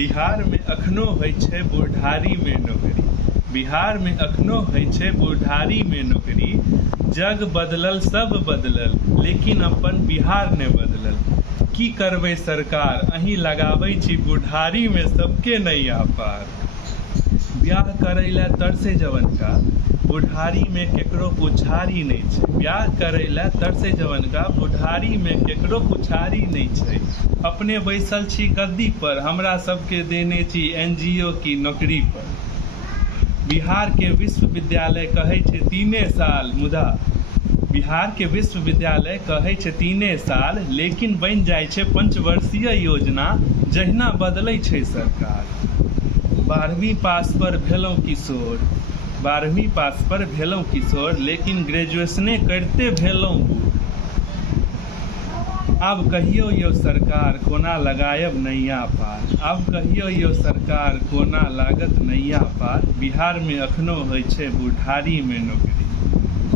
बिहार में अखनो होइ छै बुढ़ारी में नौकरी। बिहार में अखनो होइ छै बुढ़ारी में नौकरी। जग बदलल सब बदलल लेकिन अपन बिहार ने बदलल। की करबै सरकार, अहीं लगाबै छी बुढ़ारी में सबके नैया पार। ब्याह करै लए तरसे जवनका बुढ़ारी में केकरो पुछारी नहीं छै। ब्याह करै लए तरसे जवनका बुढ़ारी में केकरो पुछारी नहीं छै। अपने बैसल छी गद्दी पर, हमरा सबके देने छी NGO की नौकरी पर। बिहार के विश्वविद्यालय कहै छै 3 साल, मुदा बिहार के विश्वविद्यालय कहै छै 3 साल, लेकिन बनि जाइ छै 5 वर्षीय योजना जहिना बदलै छै सरकार। 12वीं पास पर भेलौं किशोर, 12वीं पास पर भेलौं किशोर, लेकिन ग्रेजुएशने करिते भेलौं बूढ़। आब कहियो यो सरकार कोना लगायब नैया पार। आब कहियो यो सरकार कोना लागत नैया पार। बिहार में अखनो होइ छै बुढ़ारी में नौकरी।